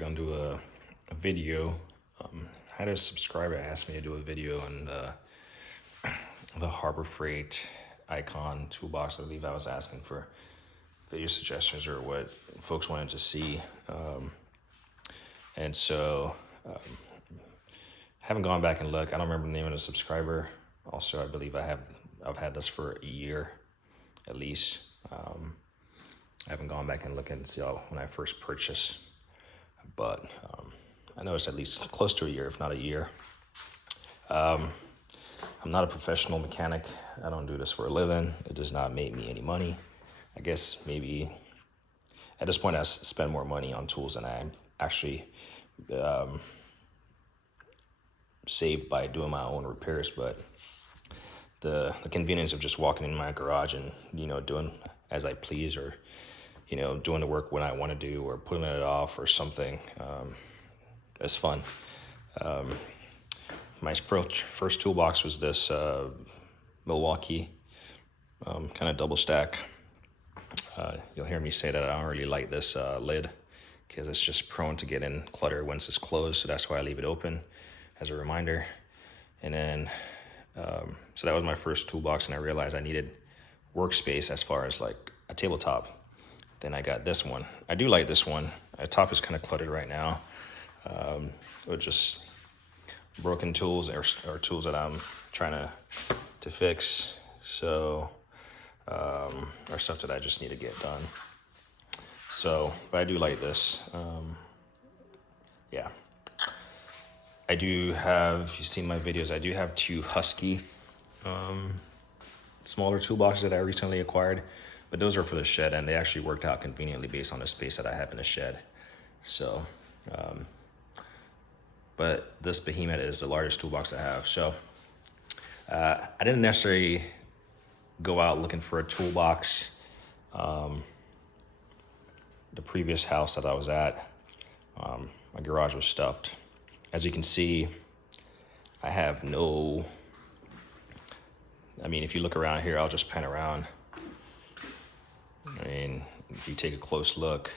gonna do a video. I had a subscriber ask me to do a video on the Harbor Freight icon toolbox. I believe I was asking for video suggestions or what folks wanted to see. And so haven't gone back and looked. I don't remember the name of the subscriber. Also, I believe I've had this for a year at least. I haven't gone back and looked and see when I first purchased, but I know it's at least close to a year, if not a year. I'm not a professional mechanic. I don't do this for a living. It does not make me any money. I guess maybe at this point I spend more money on tools than I actually save by doing my own repairs. But the convenience of just walking in my garage and doing as I please, or doing the work when I want to do, or putting it off or something, it's fun. My first toolbox was this Milwaukee kind of double stack. You'll hear me say that I don't really like this lid because it's just prone to get in clutter once it's closed. So that's why I leave it open as a reminder. And then, so that was my first toolbox, and I realized I needed workspace as far as like a tabletop. Then I got this one. I do like this one. The top is kind of cluttered right now with just broken tools or tools that I'm trying to fix. So, or stuff that I just need to get done. So, but I do like this. Yeah. I do have, if you've seen my videos, I do have two Husky smaller toolboxes that I recently acquired, but those are for the shed, and they actually worked out conveniently based on the space that I have in the shed. So, but this behemoth is the largest toolbox I have. So I didn't necessarily go out looking for a toolbox. The previous house that I was at, my garage was stuffed. As you can see, I have no, I mean, if you look around here, I'll just pan around. I mean, if you take a close look,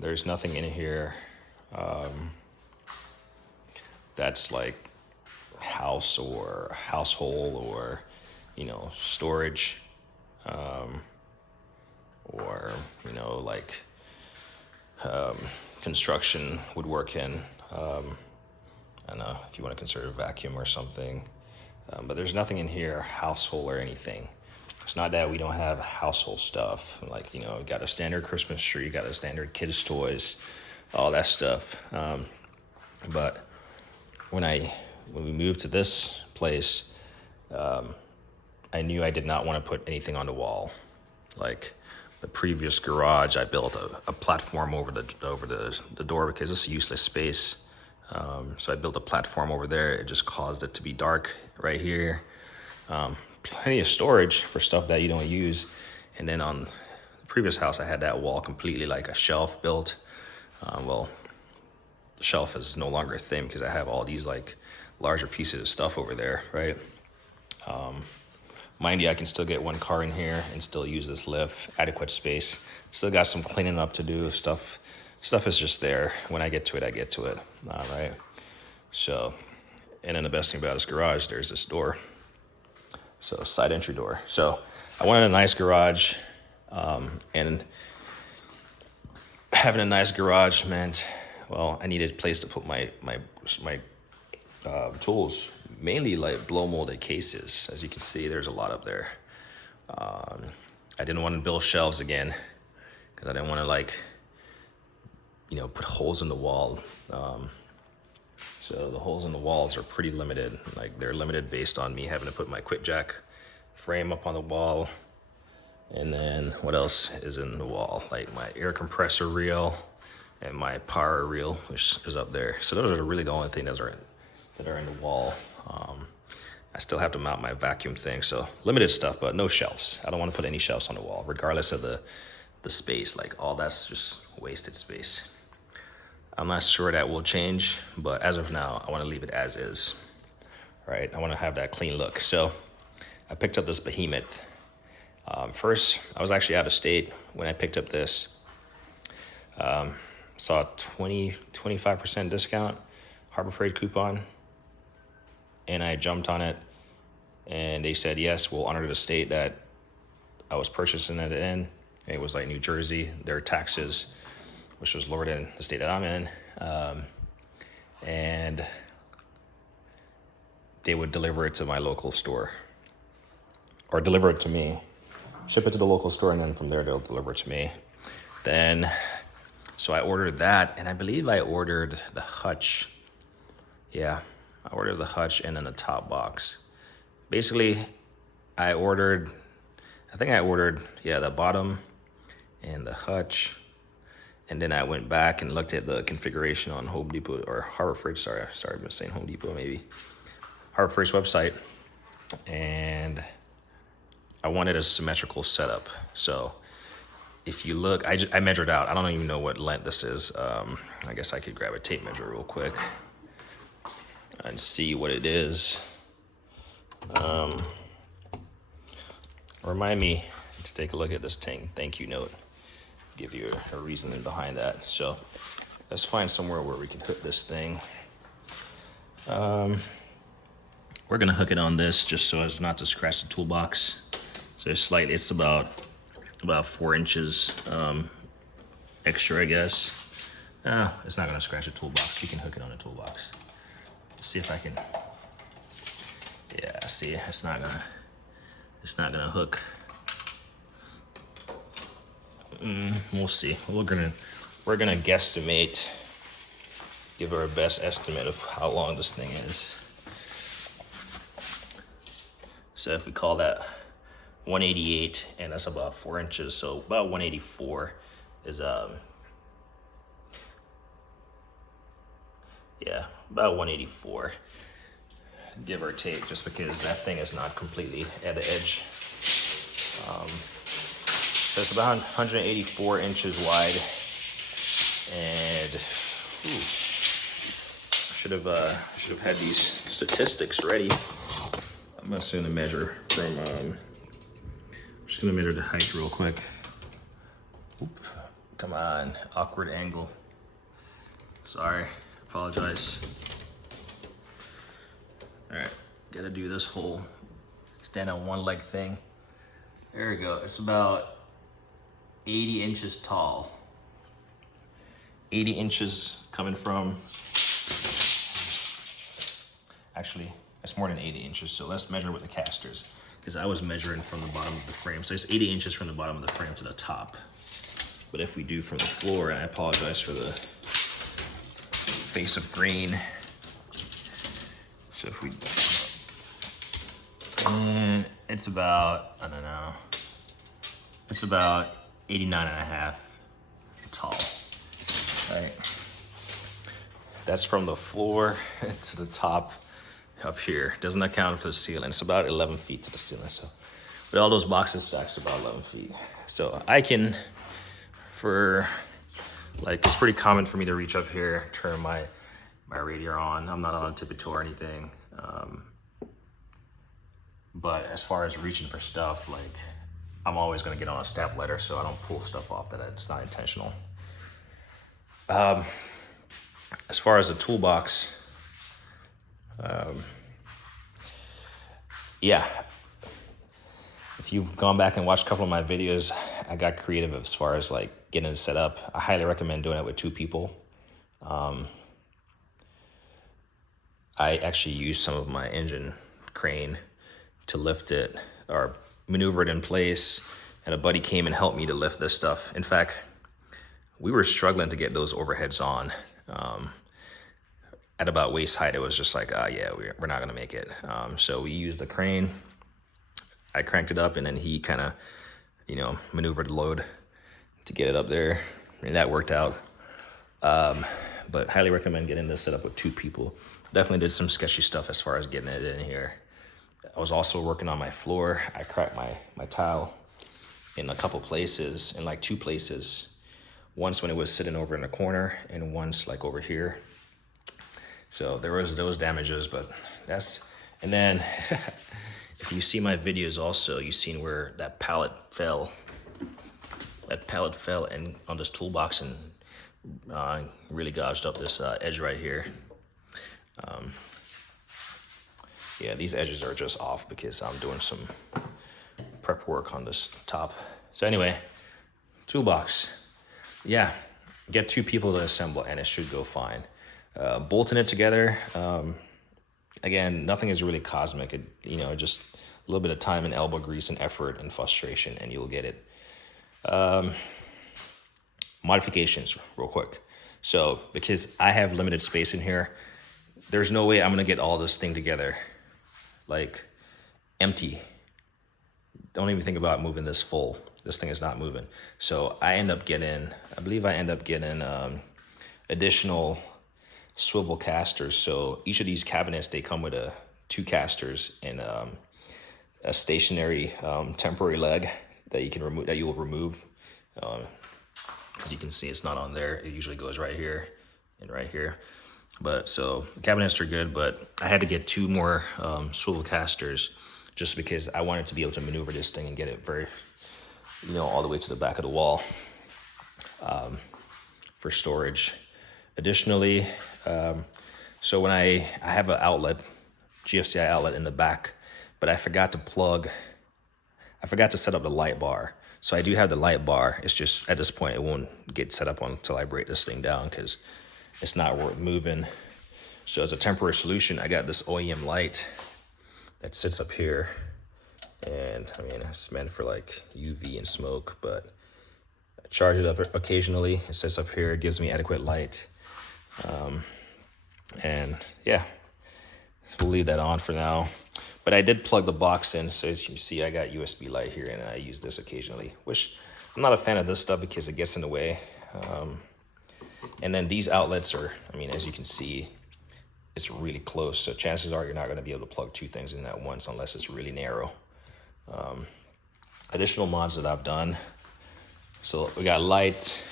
there's nothing in here that's like house or household or, storage, or, like construction would work in. I don't know if you want to consider a vacuum or something, but there's nothing in here, household or anything. It's not that we don't have household stuff, like, we got a standard Christmas tree, got a standard kids' toys, all that stuff. But when we moved to this place, I knew I did not want to put anything on the wall. Like the previous garage, I built a platform over the door because it's a useless space. So I built a platform over there. It just caused it to be dark right here. Plenty of storage for stuff that you don't use. And then on the previous house, I had that wall completely like a shelf built. Well, the shelf is no longer a thing because I have all these like larger pieces of stuff over there, right? Mind you, I can still get one car in here and still use this lift, adequate space. Still got some cleaning up to do. Stuff is just there. When I get to it, I get to it. All right. So, and then the best thing about this garage, there's this door. So side entry door. So I wanted a nice garage, and having a nice garage meant, well, I needed a place to put my tools, mainly like blow molded cases. As you can see, there's a lot up there. I didn't want to build shelves again because I didn't want to like, put holes in the wall. So the holes in the walls are pretty limited. Like they're limited based on me having to put my quick jack frame up on the wall. And then what else is in the wall? Like my air compressor reel and my power reel, which is up there. So those are really the only things that are in the wall. I still have to mount my vacuum thing. So limited stuff, but no shelves. I don't want to put any shelves on the wall, regardless of the space. Like all that's just wasted space. I'm not sure that will change, but as of now, I want to leave it as is, right? I want to have that clean look. So I picked up this behemoth. First, I was actually out of state when I picked up this. saw a 25% discount Harbor Freight coupon, and I jumped on it, and they said, yes, we'll honor the state that I was purchasing it in. It was like New Jersey, their taxes, which was lower than the state that I'm in. And they would deliver it to my local store, or deliver it to me, ship it to the local store, and then from there they'll deliver it to me. Then, so I ordered that, and I believe I ordered the Hutch. Yeah, I ordered the Hutch and then the top box. Basically, I think I ordered, the bottom and the Hutch. And then I went back and looked at the configuration on Home Depot, or Harbor Freight, sorry, I've been saying Home Depot maybe. Harbor Freight's website. And I wanted a symmetrical setup. So if you look, I measured out. I don't even know what length this is. I guess I could grab a tape measure real quick and see what it is. Remind me to take a look at this thank you note. Give you a reasoning behind that. So let's find somewhere where we can hook this thing. We're gonna hook it on this just so as not to scratch the toolbox. So it's about 4 inches extra, I guess. It's not gonna scratch the toolbox. You can hook it on the toolbox. Let's see if I can. Yeah, see, it's not gonna hook. We'll see. We're gonna guesstimate, give our best estimate of how long this thing is. So if we call that 188, and that's about 4 inches, so about 184 is about 184, give or take, just because that thing is not completely at the edge. So it's about 184 inches wide, and should have had these statistics ready. I'm just gonna measure from. I'm just gonna measure the height real quick. Oops, come on, awkward angle. Sorry, apologize. All right, gotta do this whole stand on one leg thing. There we go. It's about 80 inches tall. 80 inches coming from, actually, it's more than 80 inches. So let's measure with the casters, because I was measuring from the bottom of the frame. So it's 80 inches from the bottom of the frame to the top. But if we do from the floor, and I apologize for the face of green. So if we, and it's about, I don't know, it's about 89.5 tall, right? That's from the floor to the top up here. Doesn't account for the ceiling. It's about 11 feet to the ceiling. So with all those boxes stacked, about 11 feet. So I can, it's pretty common for me to reach up here, turn my radiator on. I'm not on a tippy toe or anything. But as far as reaching for stuff, I'm always gonna get on a step ladder, so I don't pull stuff off that it's not intentional. As far as the toolbox, if you've gone back and watched a couple of my videos, I got creative as far as getting it set up. I highly recommend doing it with 2 people. I actually used some of my engine crane to lift it or maneuver it in place, and a buddy came and helped me to lift this stuff. In fact, we were struggling to get those overheads on. At about waist height, it was just we're not gonna make it. So we used the crane. I cranked it up, and then he kind of, maneuvered the load to get it up there, and that worked out. But highly recommend getting this set up with 2 people. Definitely did some sketchy stuff as far as getting it in here. I was also working on my floor. I cracked my tile in a couple places, in 2 places. Once when it was sitting over in the corner, and once over here. So there was those damages, but and then if you see my videos also, you've seen where that pallet fell and on this toolbox and really gouged up this edge right here. Yeah, these edges are just off because I'm doing some prep work on this top. So anyway, toolbox. Yeah, get 2 people to assemble and it should go fine. Bolting it together, again, nothing is really cosmic. Just a little bit of time and elbow grease and effort and frustration and you'll get it. Modifications real quick. So because I have limited space in here, there's no way I'm gonna get all this thing together like empty. Don't even think about moving this full. This thing is not moving. So I believe I end up getting additional swivel casters. So each of these cabinets, they come with 2 casters and a stationary temporary leg that you can remove, that you will remove. As you can see, it's not on there. It usually goes right here and right here. But so the cabinets are good, but I had to get 2 more swivel casters just because I wanted to be able to maneuver this thing and get it very, all the way to the back of the wall for storage. Additionally, so when I have an outlet, GFCI outlet in the back, but I forgot to set up the light bar. So I do have the light bar. It's just at this point, it won't get set up until I break this thing down because it's not worth moving. So as a temporary solution, I got this OEM light that sits up here. And I mean, it's meant for like UV and smoke, but I charge it up occasionally. It sits up here, it gives me adequate light. And yeah, so we'll leave that on for now. But I did plug the box in, so as you see, I got USB light here, and I use this occasionally, which I'm not a fan of this stuff because it gets in the way. And then these outlets are, as you can see, it's really close. So chances are you're not gonna be able to plug 2 things in at once unless it's really narrow. Additional mods that I've done. So we got light,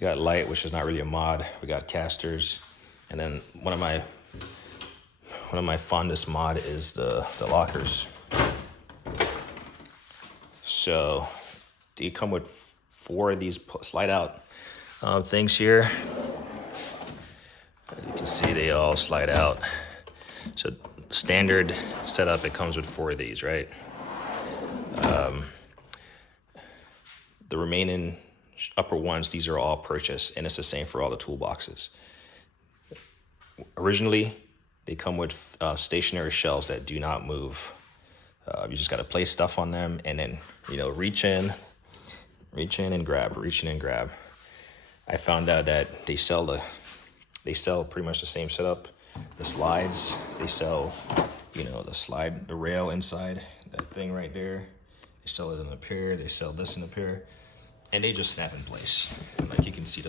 which is not really a mod. We got casters, and then one of my fondest mod is the lockers. So they come with 4 of these slide out things here. As you can see, they all slide out. So standard setup, it comes with 4 of these, right? The remaining upper ones, these are all purchased, and it's the same for all the toolboxes. Originally, they come with stationary shelves that do not move. You just got to place stuff on them and then, reach in and grab, reach in and grab. I found out that they sell pretty much the same setup. The slides, they sell, the rail inside, that thing right there. They sell it in a pair, they sell this in a pair, and they just snap in place. Like you can see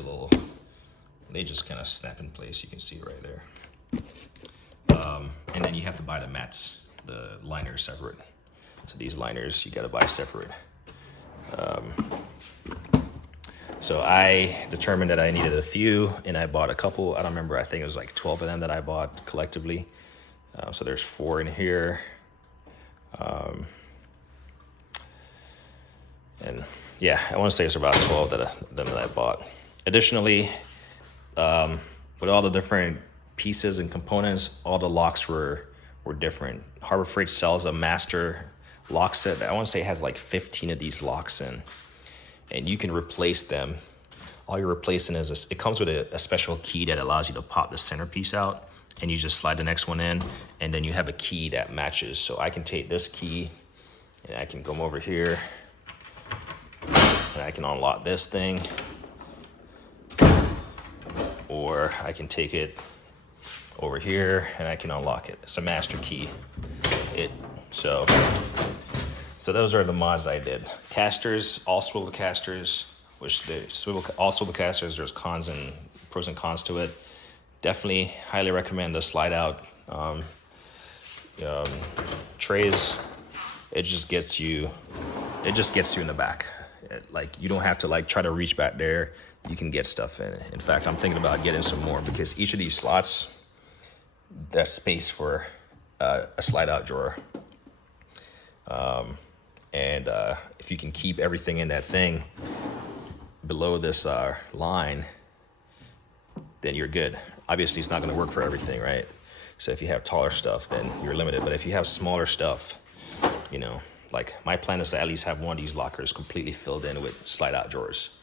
they just kind of snap in place. You can see right there. And then you have to buy the mats, the liners separate. So these liners, you gotta buy separate. So I determined that I needed a few, and I bought a couple. I don't remember, I think it was like 12 of them that I bought collectively. So there's 4 in here. And yeah, I wanna say it's about 12 that I bought. Additionally, with all the different pieces and components, all the locks were different. Harbor Freight sells a master lock set. I want to say it has like 15 of these locks in, and you can replace them. All you're replacing is it comes with a special key that allows you to pop the centerpiece out, and you just slide the next one in, and then you have a key that matches. So I can take this key and I can come over here and I can unlock this thing, or I can take it over here and I can unlock it. It's a master key. So those are the mods I did. Casters, all swivel casters, which all swivel casters, there's pros and cons to it. Definitely highly recommend the slide out trays. It just gets you in the back. Like you don't have to try to reach back there. You can get stuff in it. In fact, I'm thinking about getting some more because each of these slots, there's space for a slide out drawer. And if you can keep everything in that thing below this line, then you're good. Obviously, it's not going to work for everything, right? So if you have taller stuff, then you're limited. But if you have smaller stuff, you know, like my plan is to at least have one of these lockers completely filled in with slide out drawers.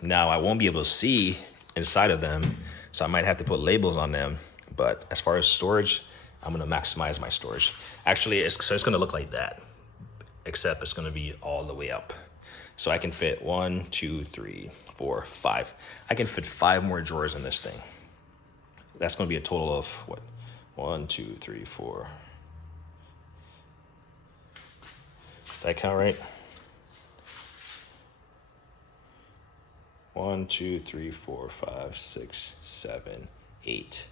Now I won't be able to see inside of them, so I might have to put labels on them. But as far as storage, I'm gonna maximize my storage. Actually, it's gonna look like that, except it's gonna be all the way up. So I can fit 1, 2, 3, 4, 5. I can fit 5 more drawers in this thing. That's gonna be a total of what? 1, 2, 3, 4. Did I count right? 1, 2, 3, 4, 5, 6, 7, 8,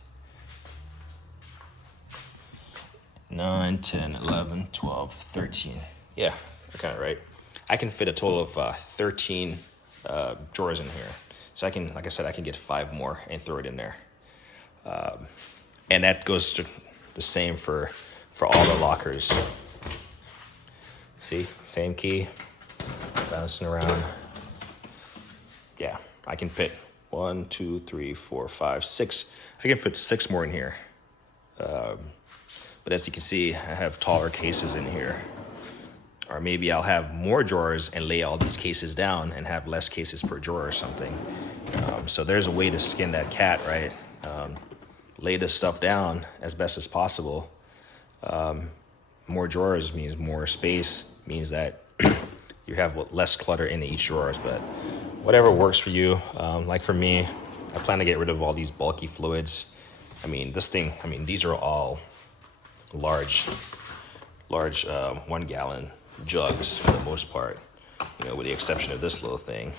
9, 10, 11, 12, 13. Yeah, I got it right. I can fit a total of 13 drawers in here. So I can, like I said, I can get 5 more and throw it in there. And that goes to the same for all the lockers. See, same key, bouncing around. Yeah, I can fit 1, 2, 3, 4, 5, 6. I can fit 6 more in here. But as you can see, I have taller cases in here. Or maybe I'll have more drawers and lay all these cases down and have less cases per drawer or something. So there's a way to skin that cat, right? Lay this stuff down as best as possible. More drawers means more space, means that you have less clutter in each drawers, but whatever works for you. Like for me, I plan to get rid of all these bulky fluids. I mean, these are all large 1 gallon jugs for the most part, you know, with the exception of this little thing.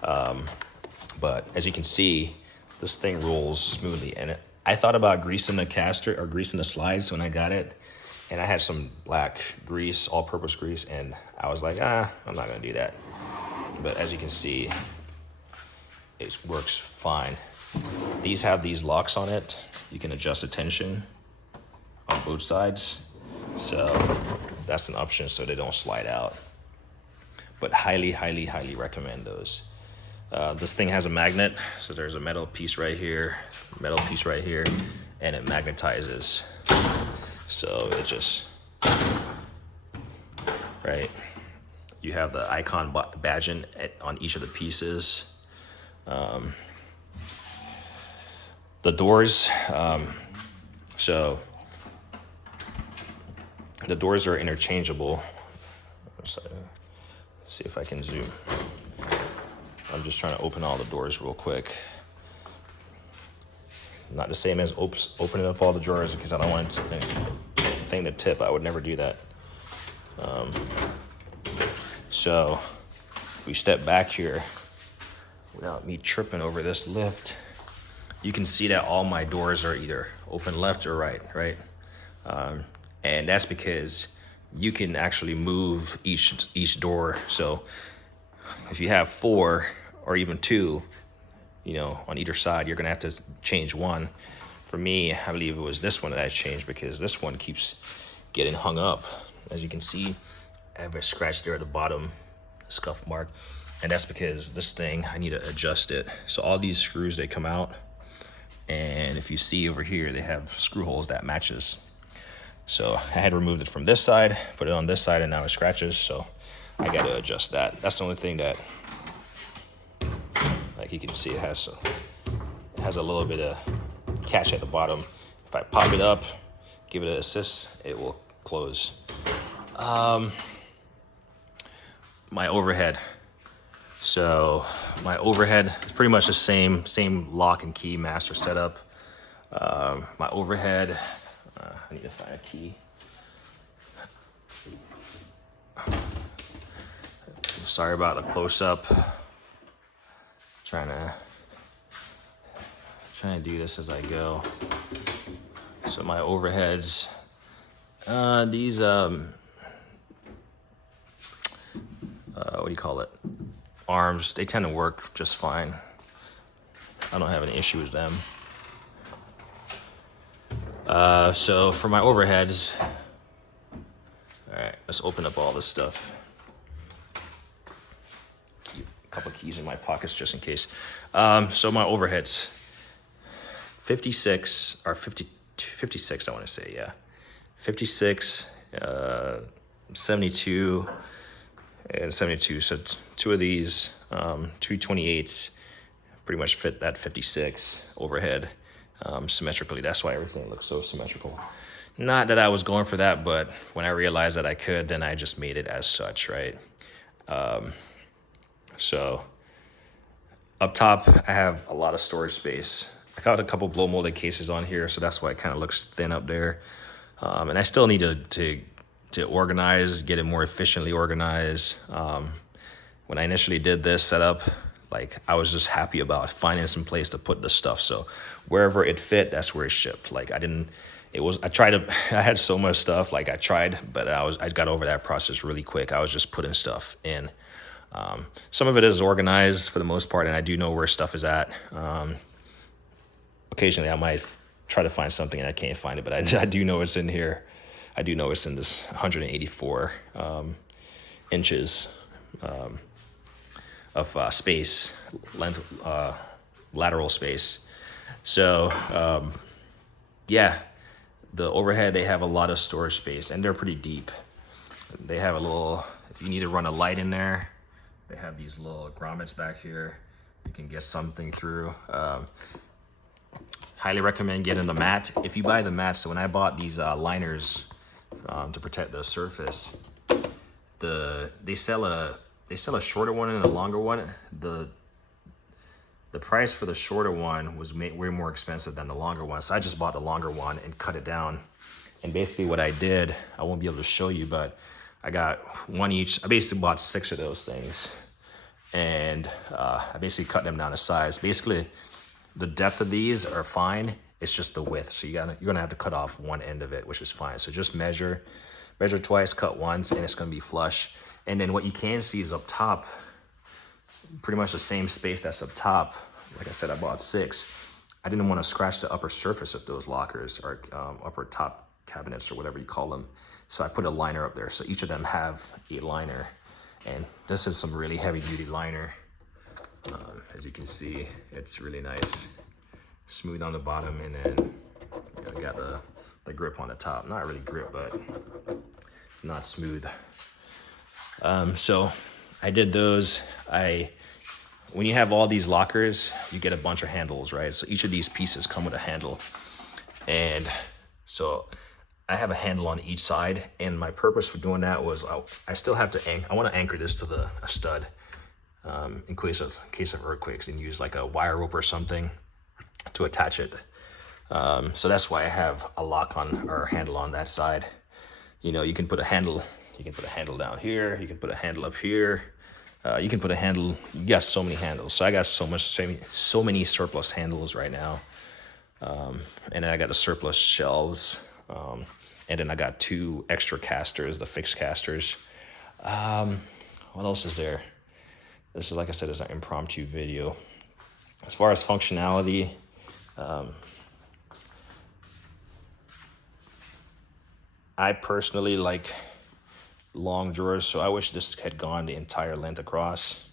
But as you can see, this thing rolls smoothly. And I thought about greasing the caster or greasing the slides when I got it. And I had some black grease, all-purpose grease, and I was like, I'm not gonna do that. But as you can see, it works fine. These have these locks on it. You can adjust the tension on both sides. So that's an option so they don't slide out. But highly, highly, highly recommend those. This thing has a magnet. So there's a metal piece right here, and it magnetizes. So it just, right? You have the icon badging on each of the pieces. The doors, so the doors are interchangeable. Let's see if I can zoom. I'm just trying to open all the doors real quick. Not the same as opening up all the drawers because I don't want the thing to tip. I would never do that. So if we step back here without me tripping over this lift, you can see that all my doors are either open left or right? And that's because you can actually move each door. So if you have 4 or even 2, you know, on either side, you're gonna have to change one. For me, I believe it was this one that I changed because this one keeps getting hung up. As you can see, I have a scratch there at the bottom, a scuff mark, and that's because this thing, I need to adjust it. So all these screws, they come out, and if you see over here, they have screw holes that matches. So I had removed it from this side, put it on this side, and now it scratches, so I gotta adjust that. That's the only thing that, like you can see, it has a little bit of catch at the bottom. If I pop it up, give it an assist, it will close. My overhead. So my overhead, pretty much the same lock and key master setup. My overhead, I need to find a key. Sorry about the close-up. Trying to do this as I go. So my overheads, these what do you call it? Arms, they tend to work just fine. I don't have any issue with them. So for my overheads, all right, let's open up all this stuff. couple of keys in my pockets just in case. So my overheads, 56 or 56, I want to say, yeah. 56, 72, and 72. So two of these, two 28s, pretty much fit that 56 overhead symmetrically. That's why everything looks so symmetrical. Not that I was going for that, but when I realized that I could, then I just made it as such, right? So up top, I have a lot of storage space. I got a couple blow molded cases on here, so that's why it kind of looks thin up there. And I still need to organize, get it more efficiently organized. When I initially did this setup, like I was just happy about finding some place to put the stuff. So wherever it fit, that's where it shipped. Like I had so much stuff, like I tried, but I got over that process really quick. I was just putting stuff in. Some of it is organized for the most part, and I do know where stuff is at. Occasionally I might try to find something and I can't find it, but I do know it's in here. I do know it's in this 184 inches of space, length, lateral space. So yeah, the overhead, they have a lot of storage space and they're pretty deep. They have a little, if you need to run a light in there, they have these little grommets back here. You can get something through. Highly recommend getting the mat. If you buy the mat, so when I bought these liners to protect the surface, they sell a shorter one and a longer one. The price for the shorter one was way more expensive than the longer one. So I just bought the longer one and cut it down. And basically what I did, I won't be able to show you, but I got one each. I basically bought 6 of those things. And I basically cut them down to size. Basically, the depth of these are fine. It's just the width. So you're gonna have to cut off one end of it, which is fine. So just measure twice, cut once, and it's gonna be flush. And then what you can see is up top, pretty much the same space that's up top. Like I said, I bought 6. I didn't want to scratch the upper surface of those lockers or upper top cabinets or whatever you call them. So I put a liner up there. So each of them have a liner. And this is some really heavy duty liner. As you can see, it's really nice. Smooth on the bottom, and then you got the grip on the top. Not really grip, but it's not smooth. So I did those. When you have all these lockers, you get a bunch of handles, right? So each of these pieces come with a handle. And so I have a handle on each side, and my purpose for doing that was I still have to I want to anchor this to a stud in case of earthquakes, and use like a wire rope or something to attach it. So that's why I have a lock on or handle on that side. You know, you can put a handle down here, you can put a handle up here, you can put a handle, you got so many handles. So I got so many surplus handles right now. And then I got the surplus shelves. And then I got 2 extra casters, the fixed casters. What else is there? This is, like I said, is an impromptu video. As far as functionality, I personally like long drawers, so I wish this had gone the entire length across.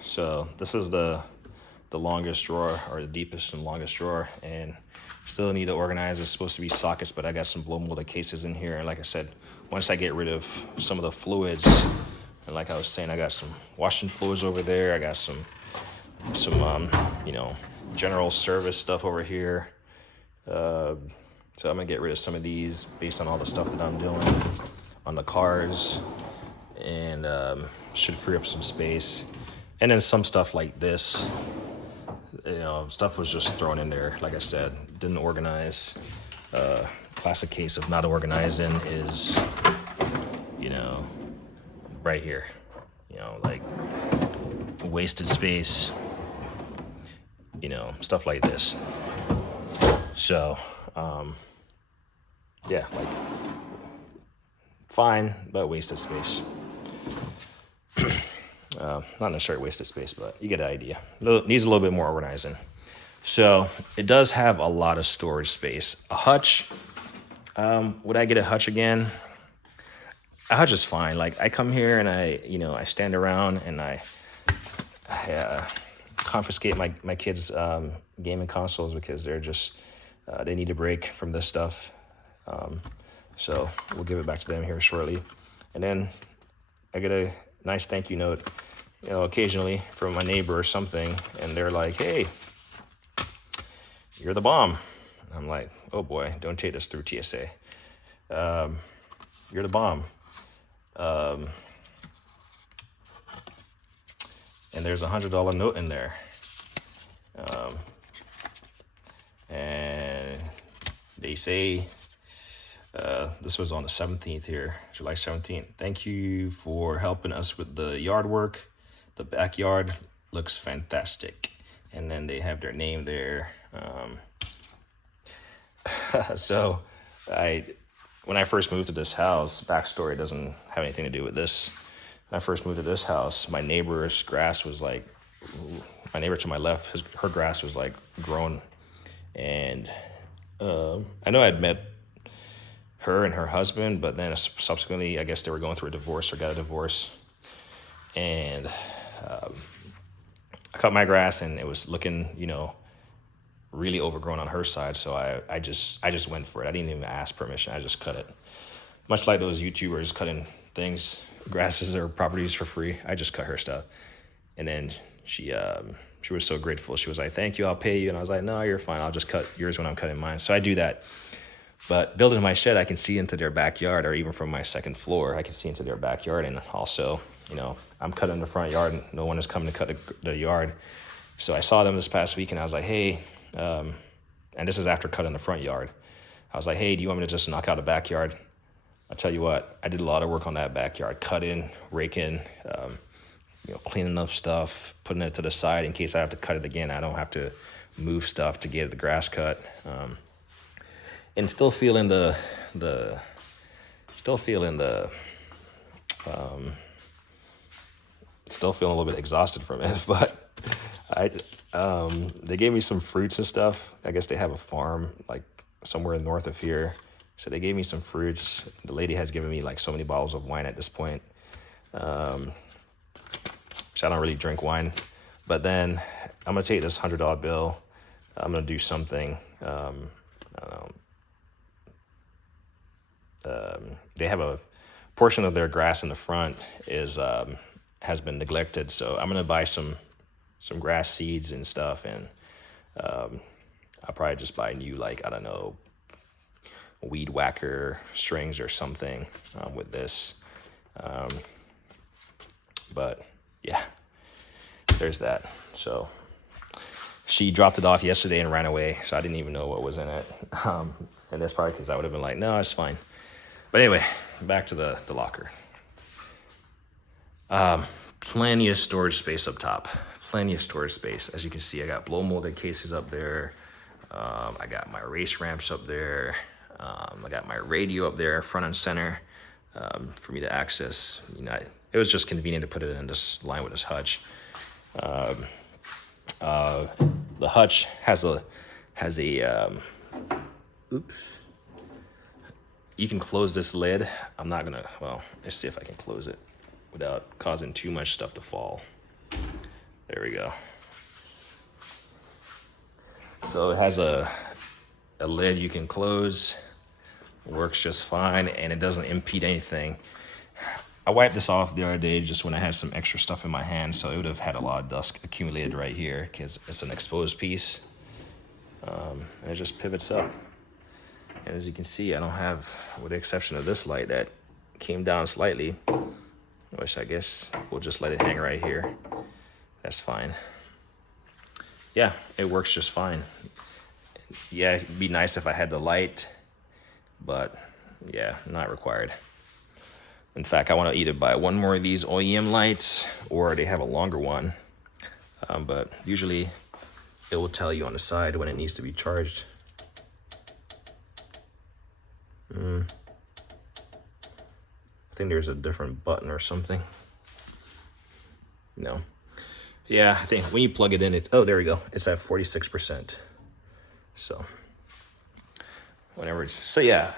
So this is the longest drawer, or the deepest and longest drawer, and still need to organize. It's supposed to be sockets, but I got some blow molded cases in here. And like I said, once I get rid of some of the fluids, and like I was saying, I got some washing fluids over there. I got some you know, general service stuff over here. So I'm gonna get rid of some of these based on all the stuff that I'm doing on the cars, and should free up some space. And then some stuff like this, you know, stuff was just thrown in there. Like I said, didn't organize. Classic case of not organizing is, you know, right here. You know, like wasted space, you know, stuff like this. So, yeah, like fine, but wasted space. Not necessarily wasted space, but you get the idea. Needs a little bit more organizing. So it does have a lot of storage space. A Hutch, Would I get a Hutch again? A Hutch is fine. Like, I come here and I stand around and I confiscate my kids' gaming consoles because they're just, they need a break from this stuff. So we'll give it back to them here shortly. And then I get a nice thank you note, occasionally from my neighbor or something. And they're like, hey, you're the bomb. And I'm like, oh boy, don't take this through TSA. You're the bomb. And there's $100 note in there. And they say, this was on the 17th here, July 17th. Thank you for helping us with the yard work. The backyard looks fantastic. And then they have their name there. So when I first moved to this house, backstory doesn't have anything to do with this. When I first moved to this house, my neighbor's grass was like, my neighbor to my left, her grass was like grown. And I know I'd met her and her husband, but then subsequently, I guess they were going through a divorce or got a divorce. And I cut my grass and it was looking, really overgrown on her side. So I just went for it. I didn't even ask permission. I just cut it. Much like those YouTubers cutting things, grasses or properties for free. I just cut her stuff. And then she was so grateful. She was like, thank you, I'll pay you. And I was like, no, you're fine. I'll just cut yours when I'm cutting mine. So I do that. But building my shed, I can see into their backyard, or even from my second floor, I can see into their backyard. And also, I'm cutting the front yard and no one is coming to cut the yard. So I saw them this past week and I was like, hey, and this is after cutting the front yard. I was like, hey, do you want me to just knock out the backyard? I'll tell you what, I did a lot of work on that backyard, cutting, raking, cleaning up stuff, putting it to the side in case I have to cut it again. I don't have to move stuff to get the grass cut. And still feeling a little bit exhausted from it, but they gave me some fruits and stuff. I guess they have a farm like somewhere north of here. So they gave me some fruits. The lady has given me like so many bottles of wine at this point. Which I don't really drink wine. But then I'm going to take this $100 bill. I'm going to do something. I don't know. They have a portion of their grass in the front has been neglected. So I'm going to buy some grass seeds and stuff. And I'll probably just buy new, like, I don't know, weed whacker strings or something with this. But yeah, there's that. So she dropped it off yesterday and ran away. So I didn't even know what was in it. And that's probably because I would have been like, no, it's fine. But anyway, back to the locker. Plenty of storage space up top. Plenty of storage space. As you can see, I got blow molded cases up there. I got my race ramps up there. I got my radio up there, front and center, for me to access. It was just convenient to put it in this line with this Hutch. The Hutch has a oops. You can close this lid. I'm not gonna, let's see if I can close it without causing too much stuff to fall. There we go. So it has a lid you can close. Works just fine, and it doesn't impede anything. I wiped this off the other day just when I had some extra stuff in my hand, so it would have had a lot of dust accumulated right here because it's an exposed piece. And it just pivots up. And as you can see, I don't have, with the exception of this light that came down slightly, which I guess we'll just let it hang right here. That's fine. Yeah, it works just fine. Yeah, it'd be nice if I had the light, but yeah, not required. In fact, I want to either buy one more of these OEM lights or they have a longer one. But usually it will tell you on the side when it needs to be charged. I think there's a different button or something. No. Yeah, I think when you plug it in, oh, there we go. It's at 46%. So, whatever. So yeah,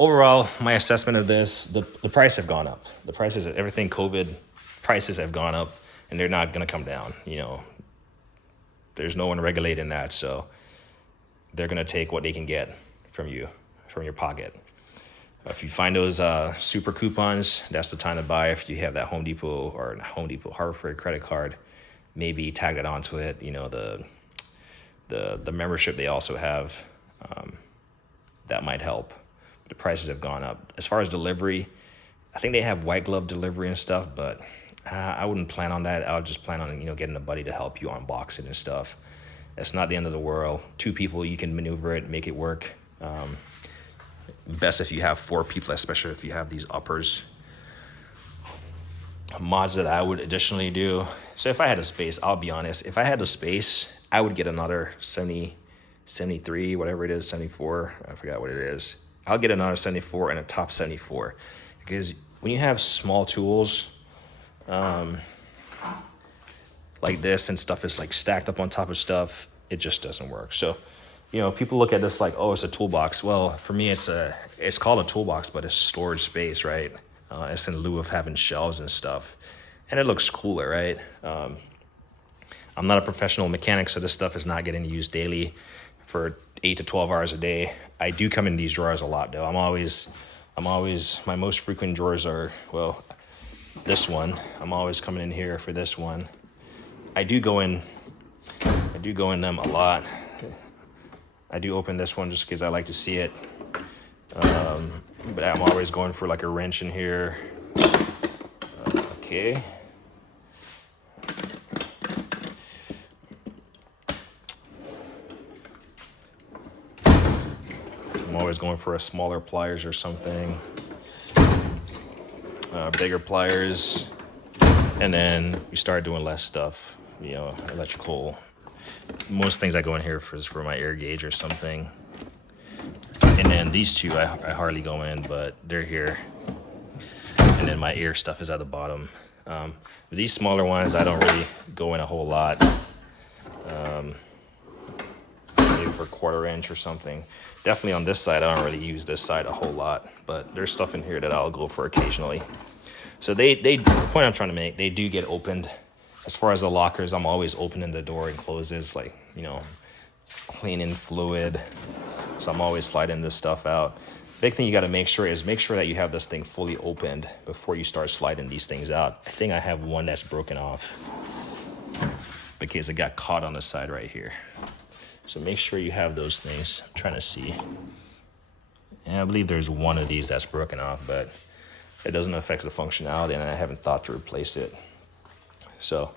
overall, my assessment of this, the price have gone up. The prices, everything COVID, prices have gone up, and they're not going to come down. There's no one regulating that, so they're going to take what they can get from you, from your pocket. If you find those super coupons, that's the time to buy. If you have that Home Depot Harbor Freight credit card, maybe tag it onto it. The membership they also have, that might help. The prices have gone up. As far as delivery, I think they have white glove delivery and stuff, but I wouldn't plan on that. I would just plan on getting a buddy to help you unbox it and stuff. It's not the end of the world. 2 people, you can maneuver it, make it work. Best if you have 4 people, especially if you have these uppers. Mods that I would additionally do. So if I had a space, I'll be honest, if I had the space, I would get another 73, whatever it is, 74. I forgot what it is. I'll get another 74 and a top 74. Because when you have small tools like this and stuff is like stacked up on top of stuff, it just doesn't work. So, people look at this like, oh, it's a toolbox. Well, for me, it's called a toolbox, but it's storage space, right? It's in lieu of having shelves and stuff. And it looks cooler, right? I'm not a professional mechanic, so this stuff is not getting used daily for 8 to 12 hours a day. I do come in these drawers a lot, though. I'm always, my most frequent drawers are, well, this one. I'm always coming in here for this one. I do go in them a lot. I do open this one just because I like to see it. But I'm always going for like a wrench in here. Okay. I'm always going for a smaller pliers or something. Bigger pliers. And then we start doing less stuff, electrical. Most things I go in here is for my air gauge or something. And then these 2 I hardly go in, but they're here. And then my ear stuff is at the bottom. These smaller ones I don't really go in a whole lot. Maybe for 1/4 inch or something. Definitely on this side I don't really use this side a whole lot, but there's stuff in here that I'll go for occasionally. So the point I'm trying to make, they do get opened. As far as the lockers, I'm always opening the door and closes, like, cleaning fluid. So I'm always sliding this stuff out. Big thing you got to make sure that you have this thing fully opened before you start sliding these things out. I think I have one that's broken off because it got caught on the side right here. So make sure you have those things. I'm trying to see. And I believe there's one of these that's broken off, but it doesn't affect the functionality, and I haven't thought to replace it. So,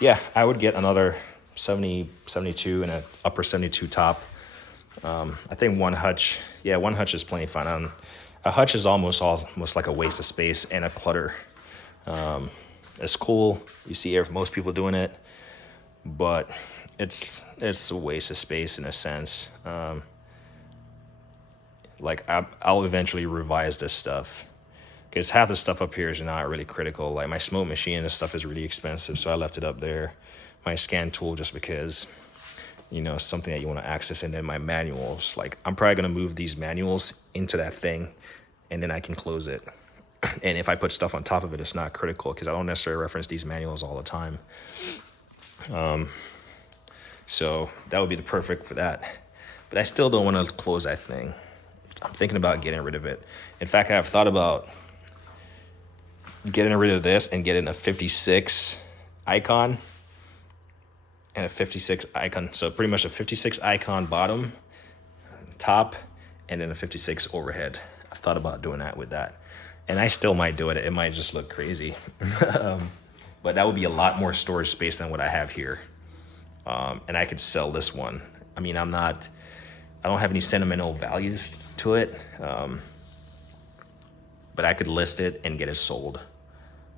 yeah, I would get another 70, 72 and an upper 72 top. I think one Hutch is plenty fine. A Hutch is almost like a waste of space and a clutter. It's cool. You see most people doing it, but it's a waste of space in a sense. I'll eventually revise this stuff. Because half the stuff up here is not really critical. Like my smoke machine and stuff is really expensive, so I left it up there. My scan tool just because, something that you want to access. And then my manuals. Like I'm probably going to move these manuals into that thing, and then I can close it. And if I put stuff on top of it, it's not critical because I don't necessarily reference these manuals all the time. So that would be the perfect for that. But I still don't want to close that thing. I'm thinking about getting rid of it. In fact, I've thought about getting rid of this and getting a 56 icon and a 56 icon. So pretty much a 56 icon bottom, top, and then a 56 overhead. I've thought about doing that with that. And I still might do it. It might just look crazy. But that would be a lot more storage space than what I have here. And I could sell this one. I mean, I don't have any sentimental values to it. But I could list it and get it sold.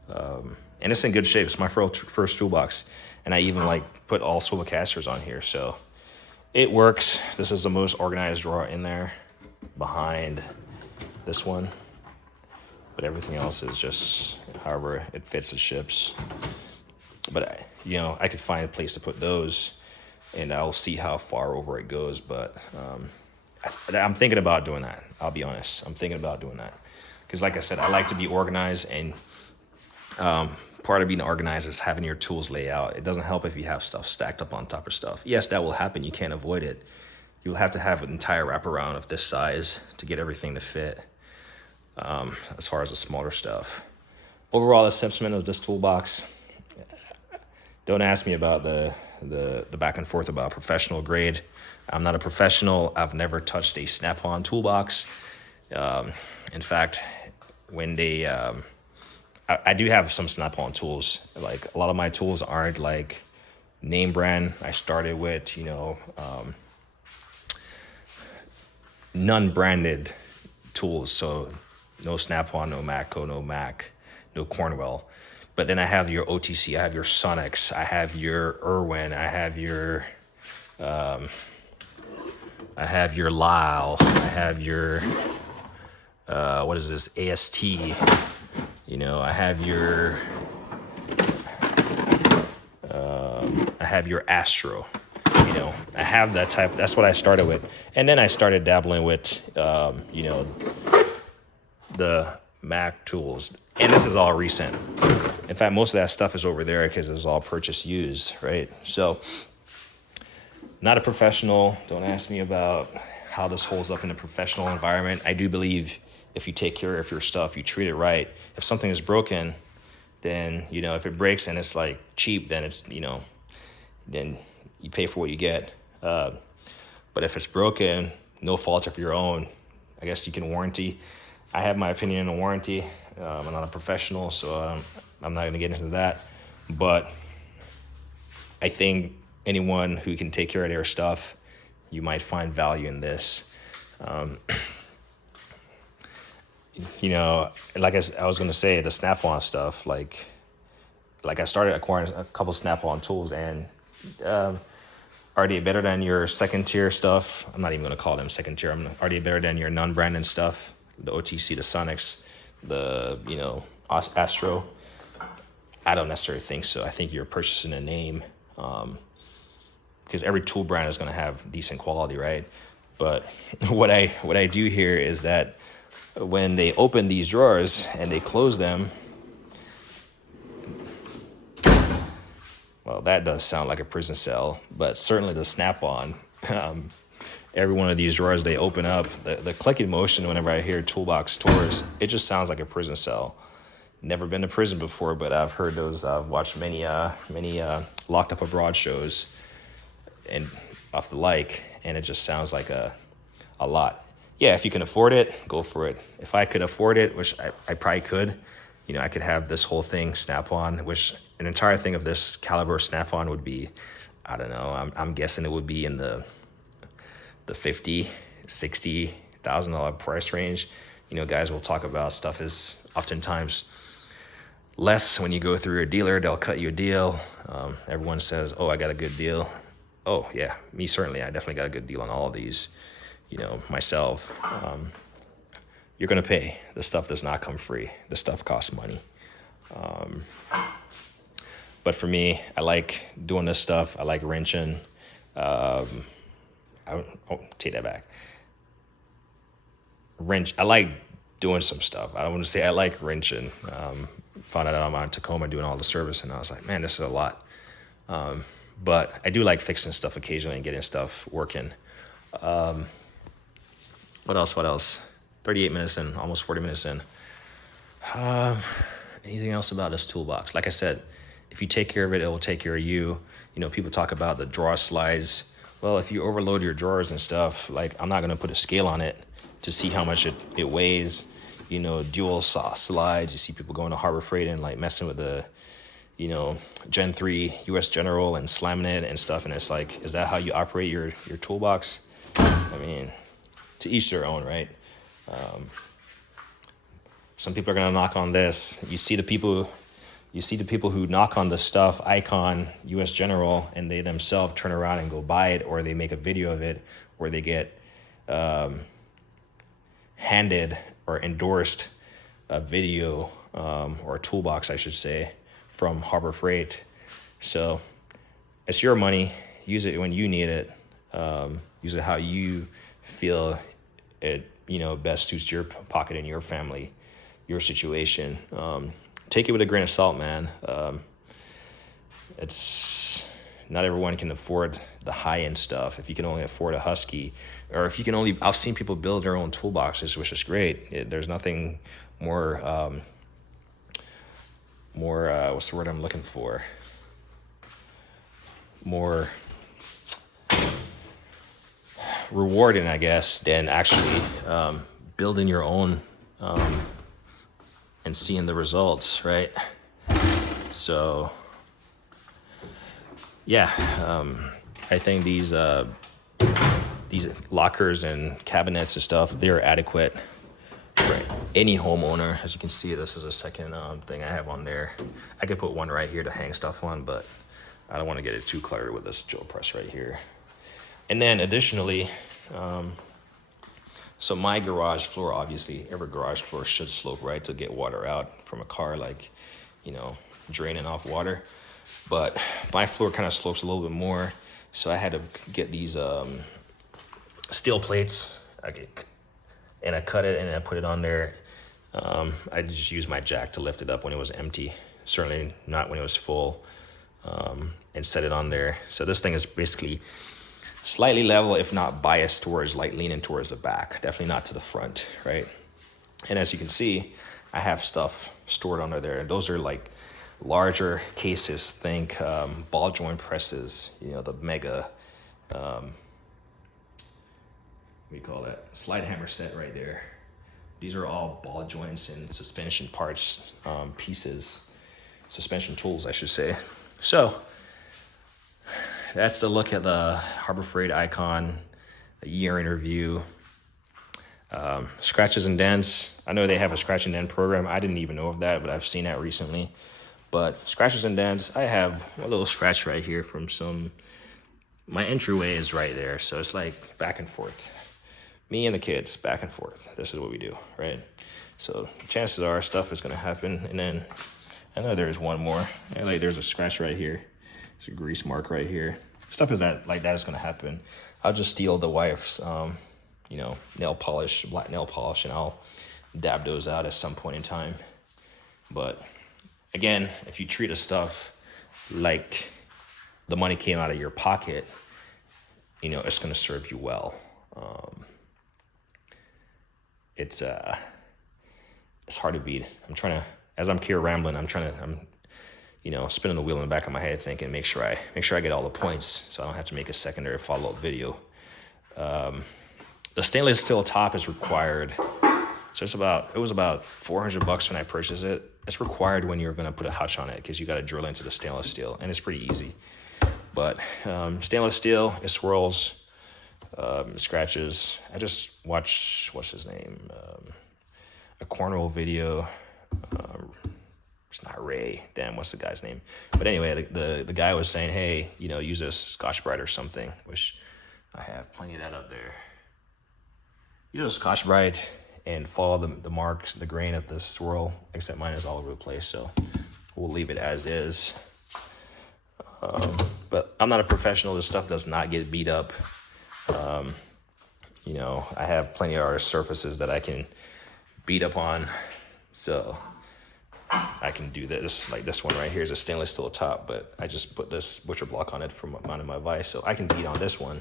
And it's in good shape. It's my first toolbox. And I even put all swivel casters on here. So it works. This is the most organized drawer in there behind this one. But everything else is just however it fits the ships. But I could find a place to put those, and I'll see how far over it goes. But I'm thinking about doing that. I'll be honest. I'm thinking about doing that. Because like I said, I like to be organized, and part of being organized is having your tools lay out. It doesn't help if you have stuff stacked up on top of stuff. Yes, that will happen. You can't avoid it. You'll have to have an entire wraparound of this size to get everything to fit, as far as the smaller stuff. Overall assessment of this toolbox, don't ask me about the back and forth about professional grade. I'm not a professional. I've never touched a Snap-on toolbox. In fact, when they, I do have some Snap-on tools. Like a lot of my tools aren't like name brand. I started with, non-branded tools. So no Snap-on, no Matco, no Mac, no Cornwell. But then I have your OTC, I have your Sonics, I have your Irwin, I have your Lyle, I have your what is this, AST, I have your Astro, I have that type. That's what I started with, and then I started dabbling with the Mac tools, and this is all recent. In fact, most of that stuff is over there because it's all purchase used, right? So, not a professional. Don't ask me about how this holds up in a professional environment. I do believe if you take care of your stuff, you treat it right. If something is broken, then, if it breaks and it's like cheap, then it's, then you pay for what you get. But if it's broken, no fault of your own, I guess you can warranty. I have my opinion on warranty. I'm not a professional, so I'm not going to get into that. But I think anyone who can take care of their stuff, you might find value in this. Like I was going to say, the Snap-on stuff, like I started acquiring a couple Snap-on tools, and are they better than your second tier stuff? I'm not even going to call them second tier. Are they better than your non-branded stuff? The OTC, the Sonics, the, Astro? I don't necessarily think so. I think you're purchasing a name, because every tool brand is going to have decent quality, right? But what I do hear is that when they open these drawers and they close them, well, that does sound like a prison cell, but certainly the Snap-on, every one of these drawers they open up, the clicking motion whenever I hear toolbox tours, it just sounds like a prison cell. Never been to prison before, but I've heard those. I've watched many locked up abroad shows and off the like, and it just sounds like a lot. Yeah, if you can afford it, go for it. If I could afford it, which I probably could, I could have this whole thing Snap-on, which an entire thing of this caliber Snap-on would be, I don't know, I'm guessing it would be in the $50,000, $60,000 price range. Guys will talk about stuff is oftentimes less when you go through a dealer. They'll cut you a deal. Everyone says, oh, I got a good deal. Oh, yeah, me certainly. I definitely got a good deal on all of these. Myself, you're going to pay. The stuff does not come free. The stuff costs money. But for me, I like doing this stuff. I like wrenching. Take that back. I like doing some stuff. I don't want to say I like wrenching. Found out I'm on Tacoma doing all the service, and I was like, man, this is a lot. But I do like fixing stuff occasionally and getting stuff working. What else? 38 minutes in, almost 40 minutes in. Anything else about this toolbox? Like I said, if you take care of it, it will take care of you. People talk about the drawer slides. Well, if you overload your drawers and stuff, like I'm not going to put a scale on it to see how much it weighs. Dual saw slides. You see people going to Harbor Freight and like messing with the, Gen 3 US General and slamming it and stuff. And it's like, is that how you operate your toolbox? I mean, to each their own, right? Some people are gonna knock on this. You see the people who knock on the stuff, Icon, US General, and they themselves turn around and go buy it, or they make a video of it, or they get handed or endorsed a video or a toolbox, I should say, from Harbor Freight. So it's your money. Use it when you need it. Use it how you feel it, best suits your pocket and your family, your situation. Take it with a grain of salt, man. It's not everyone can afford the high end stuff. If you can only afford a Husky, or if you can only, I've seen people build their own toolboxes, which is great. There's nothing more, what's the word I'm looking for? More rewarding, I guess, than actually building your own and seeing the results, right? So, yeah, I think these lockers and cabinets and stuff, they're adequate for any homeowner. As you can see, this is a second thing I have on there. I could put one right here to hang stuff on, but I don't want to get it too cluttered with this drill press right here. And then additionally, so my garage floor, obviously, every garage floor should slope right to get water out from a car, like, draining off water. But my floor kind of slopes a little bit more, so I had to get these steel plates. And I cut it and I put it on there. I just used my jack to lift it up when it was empty, certainly not when it was full, and set it on there. So this thing is basically slightly level, if not biased towards, like leaning towards the back, definitely not to the front, right? And as you can see, I have stuff stored under there, and those are like larger cases. Think ball joint presses, the mega, what do you call that? Slide hammer set right there. These are all ball joints and suspension parts, pieces, suspension tools, I should say. So that's the look at the Harbor Freight Icon, a year in review. Scratches and dents. I know they have a scratch and dent program. I didn't even know of that, but I've seen that recently. But scratches and dents, I have a little scratch right here from my entryway is right there. So it's like back and forth. Me and the kids, back and forth. This is what we do, right? So chances are stuff is gonna happen. And then I know there's one more. And like there's a scratch right here. There's a grease mark right here. Stuff is like that is gonna happen. I'll just steal the wife's, nail polish, black nail polish, and I'll dab those out at some point in time. But again, if you treat a stuff like the money came out of your pocket, it's gonna serve you well. It's hard to beat. As I'm here rambling, I'm spinning the wheel in the back of my head, thinking, make sure I get all the points, so I don't have to make a secondary follow-up video. The stainless steel top is required. So it was about $400 when I purchased it. It's required when you're gonna put a Hutch on it, because you got to drill into the stainless steel, and it's pretty easy. But stainless steel, it swirls, scratches. I just watched, what's his name, a cornrow video. It's not Ray. Damn, what's the guy's name? But anyway, the guy was saying, hey, use a Scotch-Brite or something, which I have plenty of that up there. Use a Scotch-Brite and follow the marks, the grain of the swirl, except mine is all over the place, so we'll leave it as is. But I'm not a professional. This stuff does not get beat up. I have plenty of other surfaces that I can beat up on, so I can do this. Like this one right here is a stainless steel top, but I just put this butcher block on it from mounting my vise, so I can beat on this one.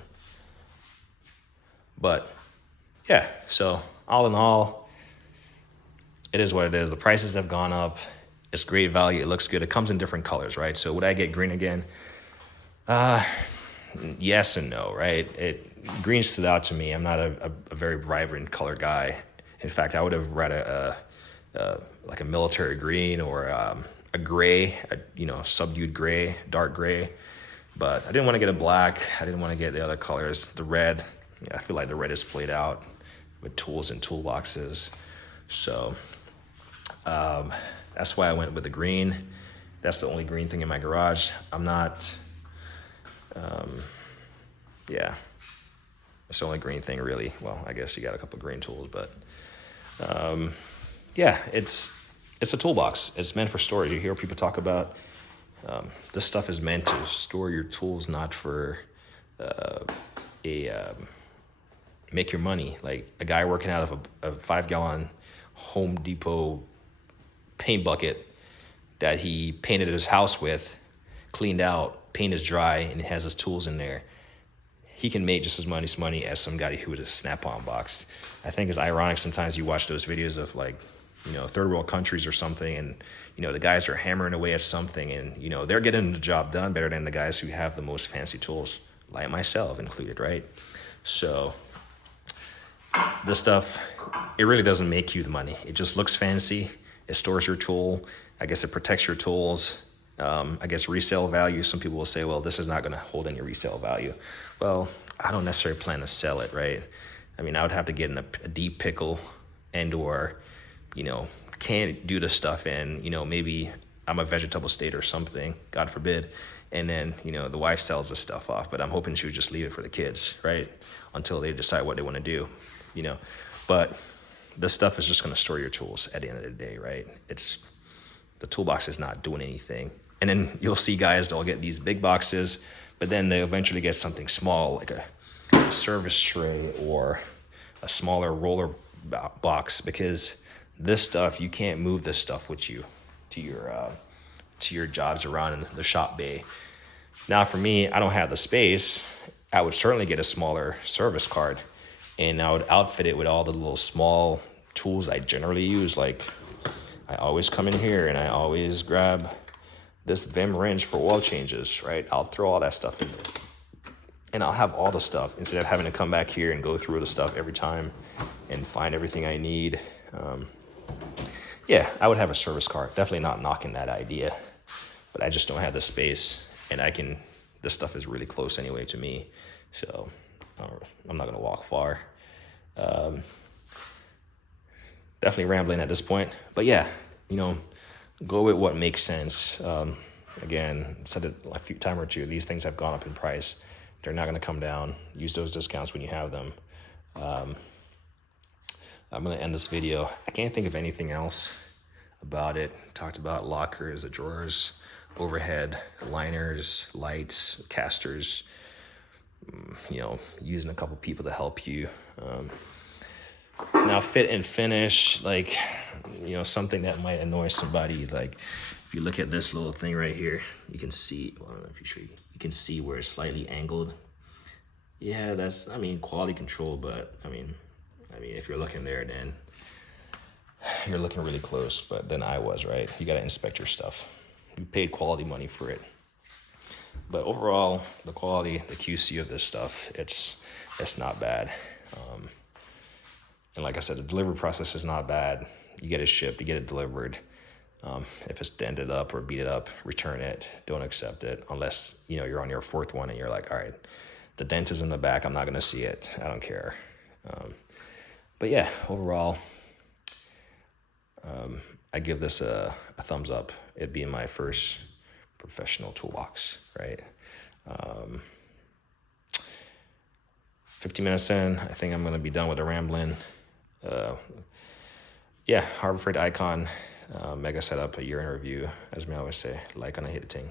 But yeah, so all in all, it is what it is. The prices have gone up. It's great value. It looks good. It comes in different colors, right? So would I get green again? Yes and no, right? Green stood out to me. I'm not a very vibrant color guy. In fact, I would have rather like a military green or a gray, subdued gray, dark gray. But I didn't want to get a black. I didn't want to get the other colors. The red, I feel like the red is played out with tools and toolboxes. So that's why I went with the green. That's the only green thing in my garage. I'm not, it's the only green thing really. Well, I guess you got a couple green tools, but it's a toolbox. It's meant for storage. You hear people talk about this stuff is meant to store your tools, not for make your money. Like a guy working out of a 5-gallon Home Depot paint bucket that he painted his house with, cleaned out, paint is dry, and he has his tools in there. He can make just as much money as some guy who would just Snap-on box. I think it's ironic sometimes you watch those videos of like, third world countries or something, and the guys are hammering away at something, and they're getting the job done better than the guys who have the most fancy tools, like myself included, right? So this stuff, it really doesn't make you the money. It just looks fancy. It stores your tool. I guess it protects your tools. I guess resale value, some people will say, well, this is not going to hold any resale value. Well, I don't necessarily plan to sell it, right? I mean, I would have to get in a deep pickle and or, can't do the stuff in, maybe I'm a vegetable state or something, God forbid. And then, the wife sells the stuff off, but I'm hoping she would just leave it for the kids, right? Until they decide what they want to do, But this stuff is just going to store your tools at the end of the day, right? The toolbox is not doing anything. And then you'll see guys, they'll get these big boxes, but then they eventually get something small, like a service tray or a smaller roller box, because this stuff, you can't move this stuff with you to your jobs around in the shop bay. Now for me, I don't have the space. I would certainly get a smaller service cart, and I would outfit it with all the little small tools I generally use. Like I always come in here and I always grab this Vim wrench for oil changes, right? I'll throw all that stuff in there, and I'll have all the stuff instead of having to come back here and go through the stuff every time and find everything I need. Yeah, I would have a service cart. Definitely not knocking that idea, but I just don't have the space, and this stuff is really close anyway to me, so I'm not gonna walk far. Definitely rambling at this point, but yeah, go with what makes sense. Again, said it a few times or two, these things have gone up in price. They're not gonna come down. Use those discounts when you have them. I'm gonna end this video. I can't think of anything else about it. Talked about lockers, the drawers, overhead, liners, lights, casters, using a couple people to help you. Now fit and finish, like, something that might annoy somebody. Like if you look at this little thing right here, you can see, well, I don't know if you show you can see where it's slightly angled. Yeah, that's, quality control, but I mean, if you're looking there, then you're looking really close, but then I was, right? You got to inspect your stuff. You paid quality money for it. But overall, the quality, the QC of this stuff, it's not bad. And like I said, the delivery process is not bad. You get it shipped, you get it delivered. If it's dented up or beat it up, return it. Don't accept it unless, you're on your fourth one and you're like, all right, the dent is in the back. I'm not going to see it. I don't care. But yeah, overall, I give this a thumbs up. It being my first professional toolbox, right? 15 minutes in, I think I'm going to be done with the rambling. Yeah, Harbor Freight Icon, mega setup, a year in review. As me always say, like on a hit a ting.